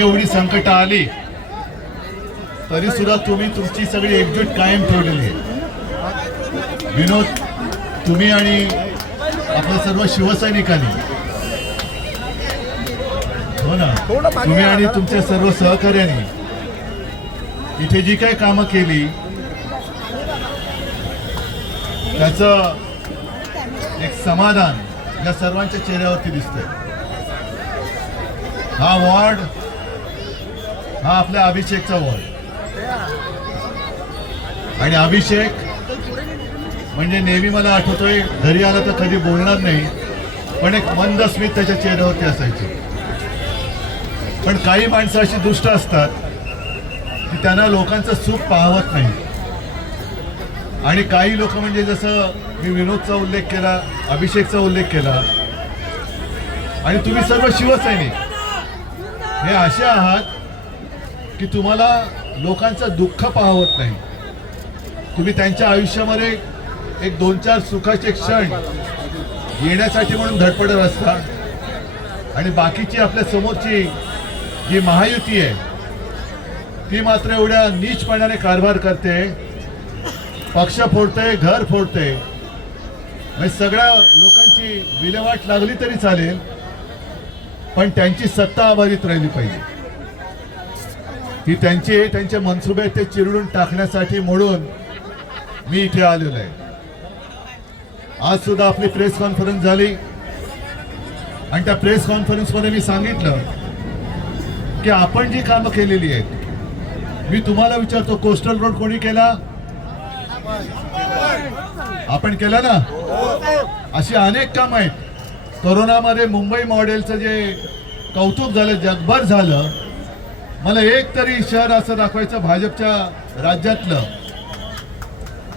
एवढी संकट आली तरी सुद्धा तुम्ही तुमची सगळी एकजूट कायम ठेवलेली आहे। विनोद, तुम्ही आणि आपल्या सर्व शिवसैनिकांनी, हो ना, तुम्ही आणि तुमच्या सर्व सहकार्यांनी इथे जी काही कामं केली त्याचं एक समाधान या सर्वांच्या चेहऱ्यावरती दिसतंय। हा वॉर्ड हा आपल्या अभिषेकचा वॉर्ड, आणि अभिषेक म्हणजे नेहमी मला आठवतोय घरी आला तर कधी बोलणार नाही, पण एक मंद स्मित त्याच्या चेहऱ्यावरती असायची। पण काही माणसं अशी दुष्ट असतात की त्यांना लोकांचं सुख पाहवत नाही, आणि काही लोक म्हणजे जसं मी विनोदचा उल्लेख केला, अभिषेकचा उल्लेख केला, आणि तुम्ही सर्व शिवसैनिक हे असे आहात की तुम्हाला लोकांचं दुःख पाहवत नाही। तुम्ही त्यांच्या आयुष्यामध्ये एक 2-4 सुखाचे क्षण येण्यासाठी म्हणून धडपडत असता, आणि बाकीची आपल्या समोरची जी महायुती आहे ती मात्र एवढ्या नीचपणाने कारभार करते, पक्ष फोडते, घर फोडते। म्हणजे सगळ्या लोकांची विल्हेवाट लागली तरी चालेल, पण त्यांची सत्ता अबाधित राहिली पाहिजे। ही त्यांचे मनसुबे ते चिरडून टाकण्यासाठी म्हणून मी इथे आलेलो आहे। आज सुद्धा आपली प्रेस कॉन्फरन्स झाली, आणि त्या प्रेस कॉन्फरन्समध्ये मी सांगितलं की आपण जी कामं केलेली आहेत, मी तुम्हाला विचारतो, कोस्टल रोड कोणी केला? आपण केलं ना? अशी अनेक कामं आहेत। कोरोनामध्ये मुंबई मॉडेलचं जे कौतुक झालं, जगभर झालं, मला एक तरी शहर असं दाखवायचं भाजपच्या राज्यातलं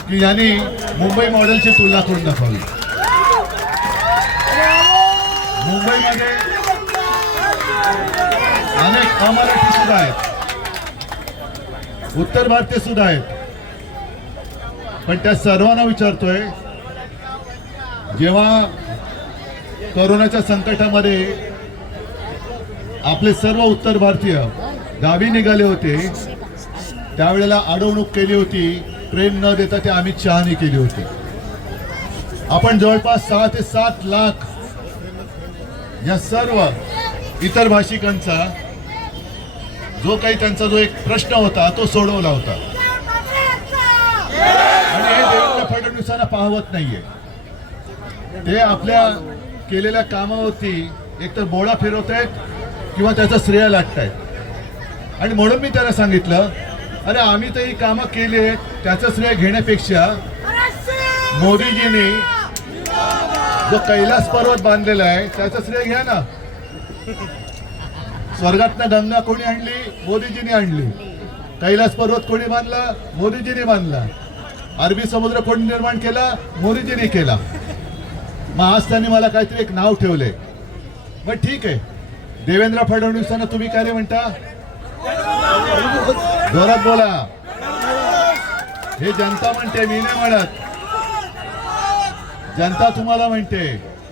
की यांनी मुंबई मॉडेलची तुलना करून दाखवली। मुंबईमध्ये अनेक अमराठी सुद्धा आहेत, उत्तर भारतीय सुद्धा आहेत, पण त्या सर्वांना विचारतोय, जेव्हा कोरोनाच्या संकटामध्ये आपले सर्व उत्तर भारतीय गावी निघाले होते त्यावेळेला अडवणूक केली होती, ट्रेन न देता ते अमित शहानी केली होती। आपण जवळपास 6 ते 7 लाख या सर्व इतर भाषिकांचा जो काही त्यांचा जो एक प्रश्न होता तो सोडवला होता, आणि हे देवेंद्र फडणवीसांना पाहवत नाहीये। ते आपल्या केलेल्या कामावरती एकतर बोळा फिरवत आहेत किंवा त्याचं श्रेय लाटतायत, आणि म्हणून मी त्यांना सांगितलं, अरे आम्ही तर ही कामं केली आहेत त्याचं श्रेय घेण्यापेक्षा मोदीजींनी जो कैलास पर्वत बांधलेला आहे त्याचं श्रेय घ्या ना। स्वर्गातनं गंगा कोणी आणली? मोदीजींनी आणली। कैलास पर्वत कोणी बांधला? मोदीजींनी बांधला। अरबी समुद्र कोणी निर्माण केला? मोदीजींनी केला। मग आज त्यांनी मला काहीतरी एक नाव ठेवले, मग ठीक आहे, देवेंद्र फडणवीसांना तुम्ही काय रे म्हणता? जोरात बोला। हे जनता म्हणते, मी नाही म्हणत, जनता तुम्हाला म्हणते।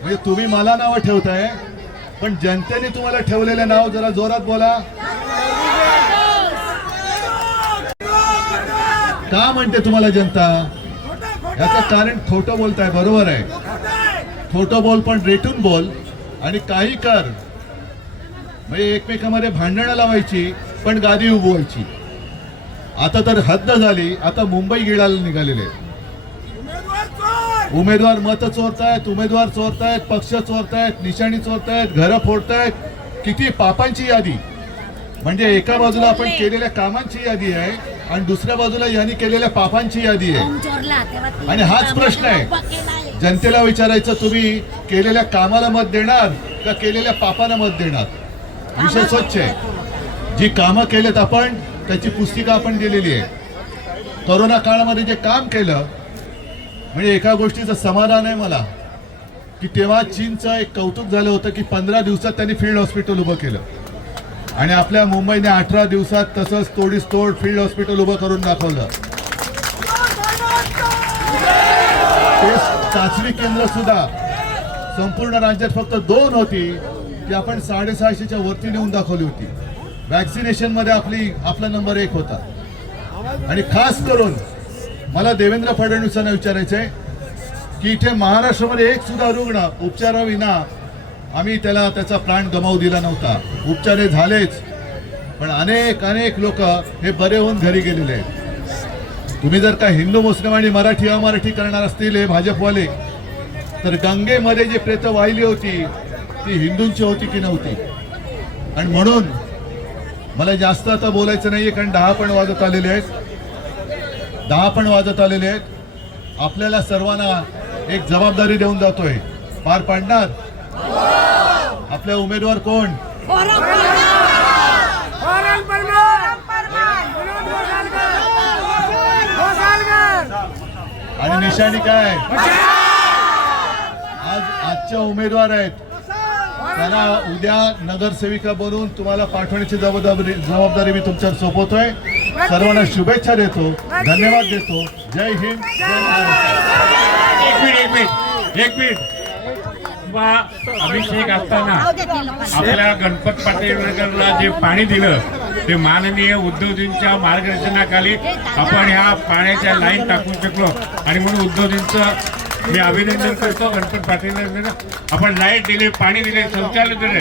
म्हणजे तुम्ही मला नाव ठेवताय, पण जनतेने तुम्हाला ठेवलेले नाव जरा जोरात बोला। का म्हणते तुम्हाला जनता? याचं कारण खोटं बोलताय, बरोबर आहे, खोटं बोल, पण रेटून बोल आणि काही कर। म्हणजे एकमेकांमध्ये भांडणं लावायची पण गादी उभवायची। आता तर हद्द झाली, आता मुंबई गिळायला निघालेले। उमेदवार मत चोरतायत, उमेदवार चोरतायत, पक्ष चोरतायत, निशाणी चोरतायत, घरं फोडतायत, किती पापांची यादी। म्हणजे एका बाजूला आपण केलेल्या कामांची यादी आहे आणि दुसऱ्या बाजूला यांनी केलेल्या पापांची यादी आहे। आणि हाच प्रश्न आहे जनतेला विचारायचं, तुम्ही केलेल्या कामाला मत देणार का केलेल्या पापाला मत देणार? विषय स्वच्छ आहे। जी कामं केलेत आपण त्याची पुस्तिका आपण दिलेली आहे। कोरोना काळामध्ये जे काम केलं, म्हणजे एका गोष्टीचं समाधान आहे मला की तेव्हा चीनचं एक कौतुक झालं होतं की 15 दिवसात त्यांनी फील्ड हॉस्पिटल उभं केलं, आणि आपल्या मुंबईने 18 दिवसात तसंच तोडीस तोड फील्ड हॉस्पिटल उभं करून दाखवलं। ते चाचणी केंद्र सुद्धा संपूर्ण राज्यात फक्त 2 होती, ती आपण 650च्या वरती नेऊन दाखवली होती। वॅक्सिनेशन मध्ये आपला नंबर 1 होता. आणि खास करून मला देवेंद्र फडणवीसांना विचारायचं आहे की इथे महाराष्ट्रामध्ये एक सुद्धा रुग्ण उपचाराविना आम्ही त्याचा प्राण गमावू दिला नव्हता. उपचार हे झालेच, पण अनेक लोक हे बरे होऊन घरी गेलेले आहेत. तुम्ही जर का हिंदू मुस्लिम आणि मराठी अमराठी करणार असतील हे भाजपवाले, तर गंगेमध्ये जी प्रेत वाहिली होती ती हिंदूंची होती की नव्हती. आणि म्हणून मला जास्त आता बोलायचं नाहीये, कारण 10 पण वाजत आलेले आहेत. आपल्याला सर्वांना एक जबाबदारी देऊन जातोय, पार पाडणार. आपले उमेदवार कोण? आणि निशाणी काय? आजच्या उमेदवार आहेत, त्यांना उद्या नगरसेविका बनवून तुम्हाला पाठवण्याची जबाबदारी मी तुमच्यावर सोपवतोय. सर्वांना शुभेच्छा देतो, धन्यवाद देतो. जय हिंद, जय महाराष्ट्र. एक मिनिट अभिषेक असताना आपल्या गणपत पाटीलनगरला जे पाणी दिलं ते माननीय उद्धवजींच्या मार्गदर्शनाखाली आपण ह्या पाण्याच्या लाईन टाकू शकलो. आणि म्हणून उद्धवजींचं मी अभिनंदन करतो. गणपत पाटील आपण लाईट दिली, पाणी दिले, शौचालय दिले.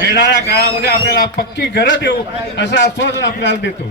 येणाऱ्या काळामध्ये आपल्याला पक्की घरं देऊ असं आश्वासन आपल्याला देतो.